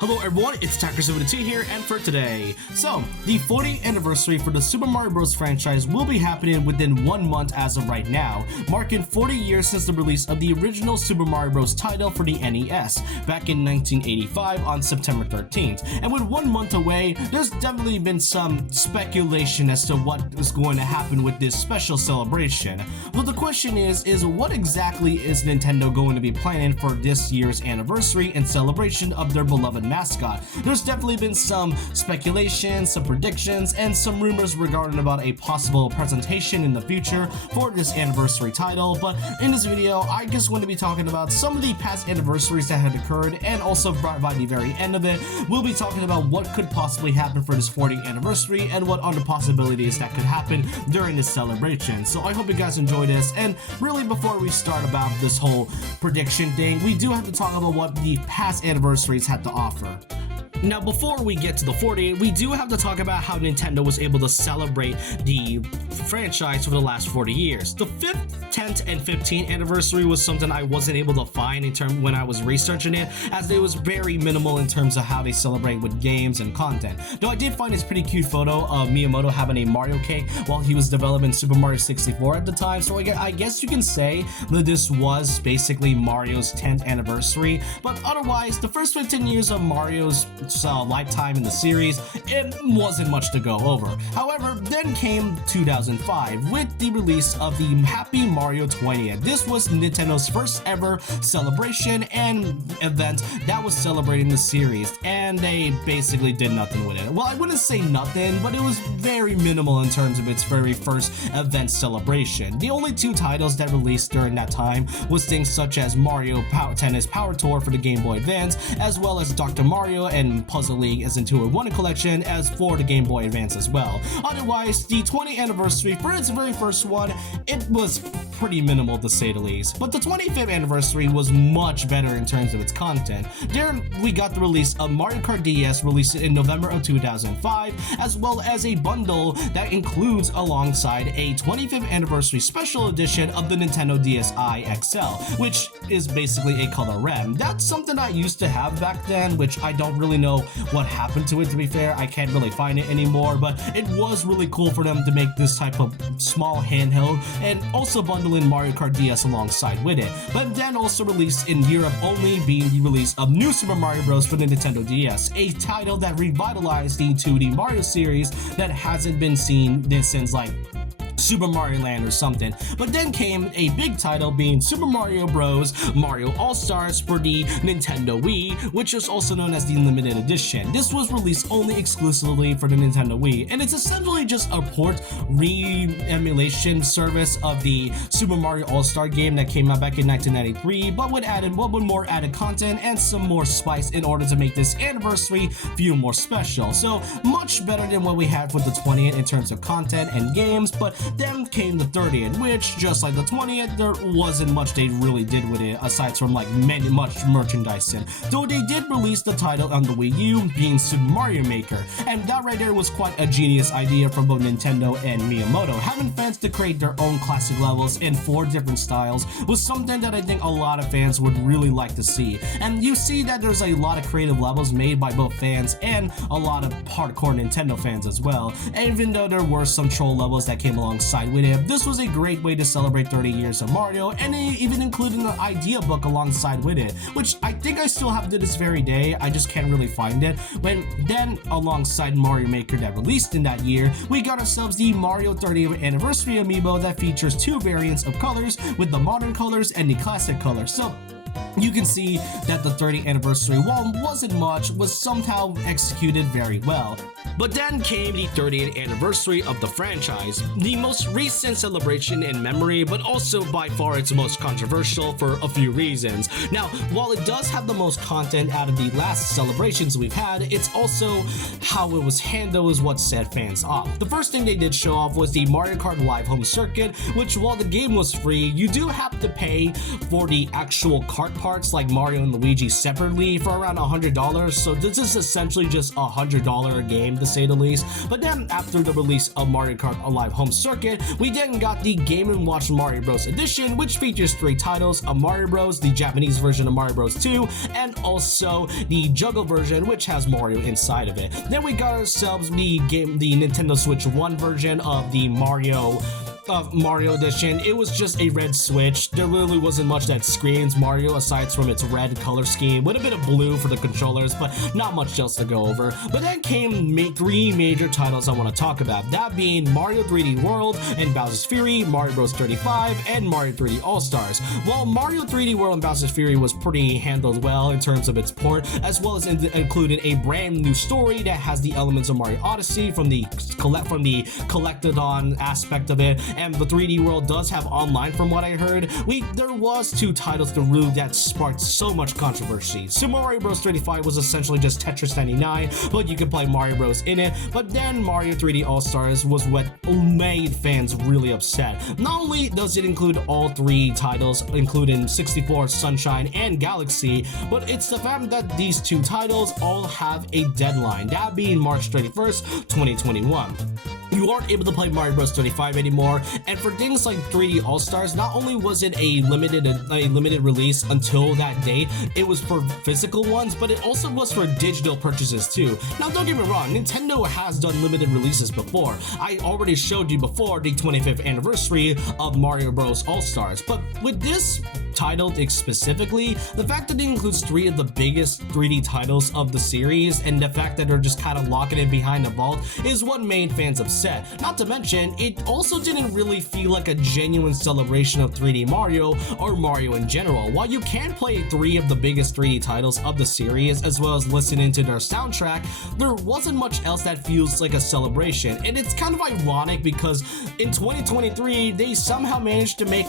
Hello everyone, it's Tacker72 here, and for today, the 40th anniversary for the Super Mario Bros. Franchise will be happening within 1 month as of right now, marking 40 years since the release of the original Super Mario Bros. Title for the NES back in 1985 on September 13th. And with 1 month away, there's definitely been some speculation as to what is going to happen with this special celebration. Well, the question is what exactly is Nintendo going to be planning for this year's anniversary and celebration of their beloved mascot? There's definitely been some speculation, some predictions, and some rumors regarding about a possible presentation in the future for this anniversary title, but in this video I just want to be talking about some of the past anniversaries that had occurred, and also by the very end of it we'll be talking about what could possibly happen for this 40th anniversary and what other possibilities that could happen during this celebration. So I hope you guys enjoy this, and really before we start about this whole prediction thing, we do have to talk about what the past anniversaries had to offer. Now, before we get to the 40th, we do have to talk about how Nintendo was able to celebrate the franchise for the last 40 years. The 5th, 10th, and 15th anniversary was something I wasn't able to find when I was researching it, as it was very minimal in terms of how they celebrate with games and content. Though I did find this pretty cute photo of Miyamoto having a Mario cake while he was developing Super Mario 64 at the time, so I guess you can say that this was basically Mario's 10th anniversary, but otherwise, the first 15 years of Mario's lifetime in the series, it wasn't much to go over. However, then came 2005 with the release of the Happy Mario 20th. This was Nintendo's first ever celebration and event that was celebrating the series, and they basically did nothing with it. Well, I wouldn't say nothing, but it was very minimal in terms of its very first event celebration. The only two titles that released during that time was things such as Mario Tennis Power Tour for the Game Boy Advance, as well as Dr. Mario and Puzzle League as into a one collection as for the Game Boy Advance as well. Otherwise, the 20th anniversary for its very first one, it was pretty minimal to say the least. But the 25th anniversary was much better in terms of its content. There we got the release of Mario Kart DS released in November of 2005, as well as a bundle that includes alongside a 25th anniversary special edition of the Nintendo DSi XL, which is basically a color red. That's something I used to have back then, which I don't really know what happened to it. To be fair, I can't really find it anymore, but it was really cool for them to make this type of small handheld and also bundle in Mario Kart DS alongside with it. But then also released in Europe only, being the release of New Super Mario Bros. For the Nintendo DS, a title that revitalized the 2D Mario series that hasn't been seen since like Super Mario Land or something. But then came a big title being Super Mario Bros. Mario All-Stars for the Nintendo Wii, which is also known as the Limited Edition. This was released only exclusively for the Nintendo Wii, and it's essentially just a port re-emulation service of the Super Mario All-Star game that came out back in 1993, but with more added content and some more spice in order to make this anniversary feel more special. So much better than what we had with the 20th in terms of content and games, but then came the 30th, which, just like the 20th, there wasn't much they really did with it aside from like much merchandising. Though they did release the title on the Wii U, being Super Mario Maker, and that right there was quite a genius idea from both Nintendo and Miyamoto. Having fans to create their own classic levels in 4 different styles was something that I think a lot of fans would really like to see. And you see that there's a lot of creative levels made by both fans and a lot of hardcore Nintendo fans as well. And even though there were some troll levels that came alongside with it, this was a great way to celebrate 30 years of Mario, and it even included an idea book alongside with it, which I think I still have to this very day. I just can't really find it. But then alongside Mario Maker that released in that year, we got ourselves the Mario 30th Anniversary Amiibo that features 2 variants of colors, with the modern colors and the classic colors. So you can see that the 30th anniversary, while wasn't much, was somehow executed very well. But then came the 30th anniversary of the franchise, the most recent celebration in memory, but also by far its most controversial for a few reasons. Now, while it does have the most content out of the last celebrations we've had, it's also how it was handled is what set fans off. The first thing they did show off was the Mario Kart Live Home Circuit, which while the game was free, you do have to pay for the actual Kart parts like Mario and Luigi separately for around $100, so this is essentially just $100 a game to say the least. But then after the release of Mario Kart Alive Home Circuit, we then got the Game & Watch Mario Bros. Edition, which features 3 titles of Mario Bros, the Japanese version of Mario Bros 2, and also the Juggle version, which has Mario inside of it. Then we got ourselves the Nintendo Switch 1 version of the Mario Edition. It was just a red Switch. There literally wasn't much that screams Mario aside from its red color scheme with a bit of blue for the controllers, but not much else to go over. But then came 3 major titles I want to talk about, that being Mario 3D World and Bowser's Fury, Mario Bros 35, and Mario 3D All-Stars. While Mario 3D World and Bowser's Fury was pretty handled well in terms of its port, as well as included a brand new story that has the elements of Mario Odyssey from the collectathon aspect of it, and the 3D World does have online from what I heard. There was 2 titles that sparked so much controversy. Super Mario Bros 35 was essentially just Tetris 99, but you could play Mario Bros in it. But then Mario 3D All-Stars was what made fans really upset. Not only does it include all 3 titles, including 64, Sunshine, and Galaxy, but it's the fact that these 2 titles all have a deadline, that being March 31st, 2021. You aren't able to play Mario Bros 35 anymore, and for things like 3D All-Stars, not only was it a limited release until that date, it was for physical ones, but it also was for digital purchases too. Now don't get me wrong, Nintendo has done limited releases before. I already showed you before the 25th anniversary of Mario Bros All-Stars, but with this title specifically, the fact that it includes 3 of the biggest 3D titles of the series, and the fact that they're just kind of locking it behind the vault is what made fans upset. Not to mention, it also didn't really feel like a genuine celebration of 3D Mario or Mario in general. While you can play 3 of the biggest 3D titles of the series as well as listening to their soundtrack, there wasn't much else that feels like a celebration. And it's kind of ironic because in 2023, they somehow managed to make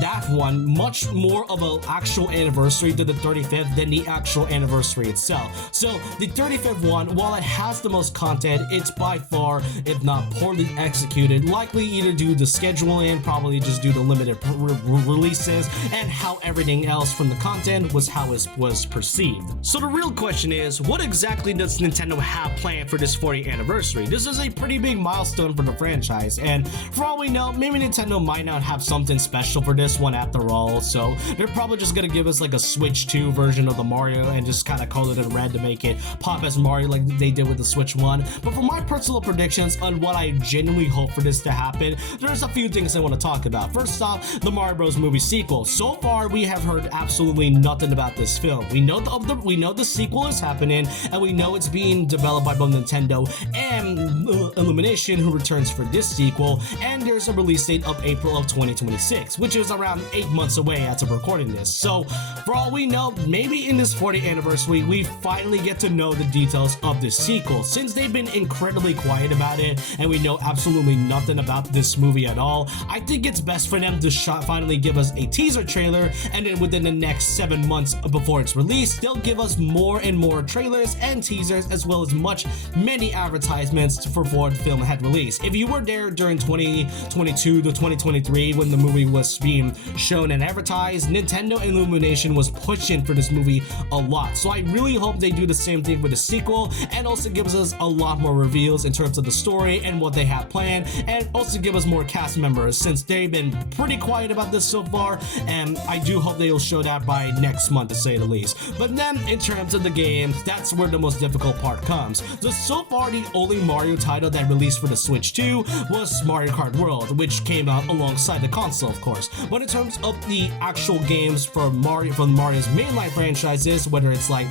that one much more of an actual anniversary to the 35th than the actual anniversary itself. So the 35th one, while it has the most content, it's by far, if not poorly executed, likely either due to scheduling, probably just due to limited releases, and how everything else from the content was how it was perceived. So the real question is, what exactly does Nintendo have planned for this 40th anniversary? This is a pretty big milestone for the franchise, and for all we know, maybe Nintendo might not have something special for this one after all, so they're probably just gonna give us like a Switch 2 version of the Mario and just kind of call it in red to make it pop as Mario like they did with the Switch 1. But for my personal predictions on what I genuinely hope for this to happen, there's a few things I want to talk about. First off, the Mario Bros movie sequel. So far, we have heard absolutely nothing about this film. We know the sequel is happening, and we know it's being developed by both Nintendo and Illumination, who returns for this sequel, and there's a release date of April of 2026, which is around 8 months away as of recording this. So for all we know, maybe in this 40th anniversary, we finally get to know the details of this sequel, since they've been incredibly quiet about it and we know absolutely nothing about this movie at all. I think it's best for them to finally give us a teaser trailer, and then within the next 7 months before it's released, they'll give us more and more trailers and teasers, as well as many advertisements for the film had released. If you were there during 2022 to 2023 when the movie was being shown and advertised, Nintendo and Illumination was pushing for this movie a lot. So I really hope they do the same thing with the sequel, and also gives us a lot more reveals in terms of the story and what they have planned, and also give us more cast members, since they've been pretty quiet about this so far, and I do hope they'll show that by next month to say the least. But then in terms of the game, that's where the most difficult part comes. So far, the only Mario title that released for the Switch 2 was Mario Kart World, which came out alongside the console, of course. But in terms of the actual games from Mario's mainline franchises, whether it's like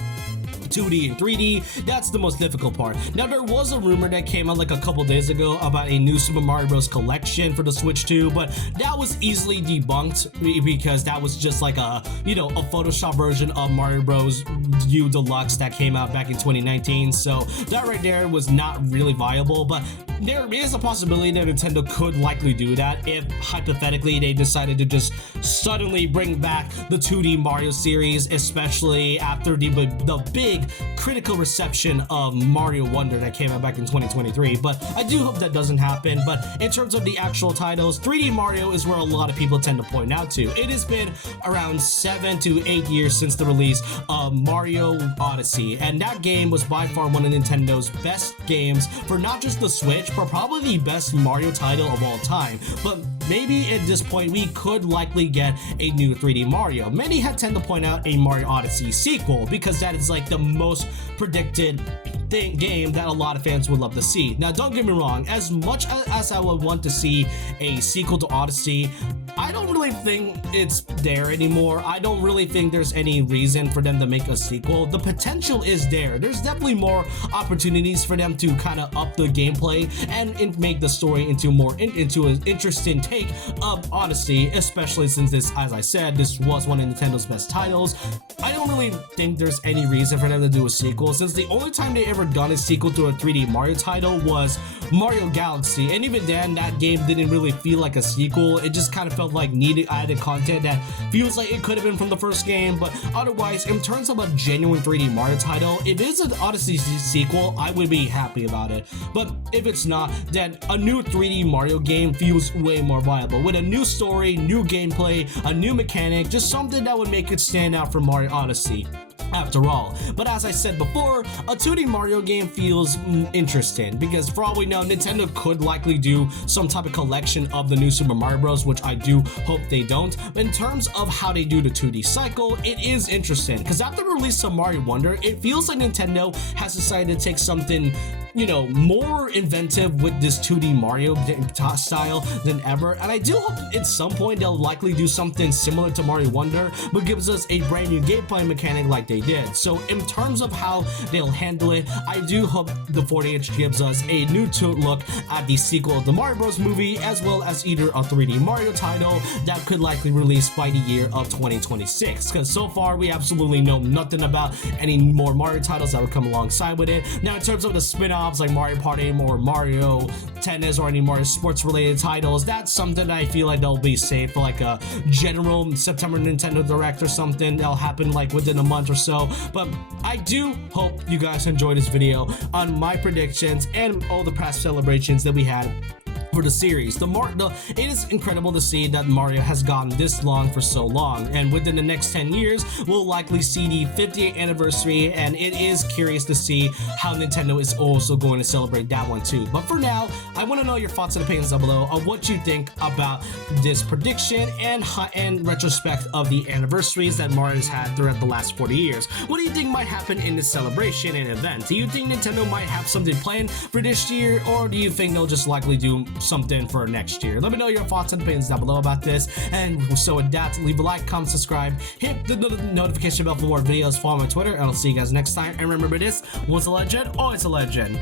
2D and 3D, that's the most difficult part. Now, there was a rumor that came out like a couple days ago about a new Super Mario Bros. Collection for the Switch 2, but that was easily debunked because that was just like a Photoshop version of Mario Bros. U Deluxe that came out back in 2019, so that right there was not really viable. But there is a possibility that Nintendo could likely do that if, hypothetically, they decided to just suddenly bring back the 2D Mario series, especially after the big critical reception of Mario Wonder that came out back in 2023, but I do hope that doesn't happen. But in terms of the actual titles, 3D Mario is where a lot of people tend to point out to. It has been around 7 to 8 years since the release of Mario Odyssey, and that game was by far one of Nintendo's best games for not just the Switch, but probably the best Mario title of all time. But maybe at this point we could likely get a new 3D Mario. Many have tend to point out a Mario Odyssey sequel because that is like the most predicted game that a lot of fans would love to see. Now, don't get me wrong, as much as I would want to see a sequel to Odyssey, I don't really think it's there anymore. I don't really think there's any reason for them to make a sequel. The potential is there. There's definitely more opportunities for them to kind of up the gameplay and make the story into more into an interesting take of Odyssey, especially since this, as I said, this was one of Nintendo's best titles. I don't really think there's any reason for them to do a sequel, since the only time they ever done a sequel to a 3D Mario title was Mario Galaxy, and even then that game didn't really feel like a sequel. It just kind of felt like needed added content that feels like it could have been from the first game. But otherwise, in terms of a genuine 3D Mario title, if it is an Odyssey sequel, I would be happy about it. But if it's not, then a new 3D Mario game feels way more viable, with a new story, new gameplay, a new mechanic, just something that would make it stand out from Mario Odyssey after all. But as I said before, a 2D Mario game feels interesting because for all we know, Nintendo could likely do some type of collection of the new Super Mario Bros, which I do hope they don't. But in terms of how they do the 2D cycle, it is interesting because after the release of Mario Wonder, it feels like Nintendo has decided to take something, you know, more inventive with this 2D Mario style than ever. And I do hope at some point they'll likely do something similar to Mario Wonder, but gives us a brand new gameplay mechanic like they did. So in terms of how they'll handle it, I do hope the 40-inch gives us a new look at the sequel of the Mario Bros movie, as well as either a 3D Mario title that could likely release by the year of 2026. Because so far we absolutely know nothing about any more Mario titles that would come alongside with it. Now, in terms of the spin-offs like Mario Party or Mario Tennis or any Mario sports related titles, that's something that I feel like they'll be safe for like a general September Nintendo Direct or something that'll happen like within a month or so. But I do hope you guys enjoyed this video on my predictions and all the past celebrations that we had for the series. It is incredible to see that Mario has gone this long for so long, and within the next 10 years we'll likely see the 50th anniversary, and it is curious to see how Nintendo is also going to celebrate that one too. But for now, I want to know your thoughts and opinions down below of what you think about this prediction and retrospect of the anniversaries that Mario's had throughout the last 40 years. What do you think might happen in this celebration and event? Do you think Nintendo might have something planned for this year, or do you think they'll just likely do something for next year? Let me know your thoughts and opinions down below about this. And so with that, leave a like, comment, subscribe, hit the notification bell for more videos, follow my Twitter, and I'll see you guys next time. And remember, this was a legend, always a legend.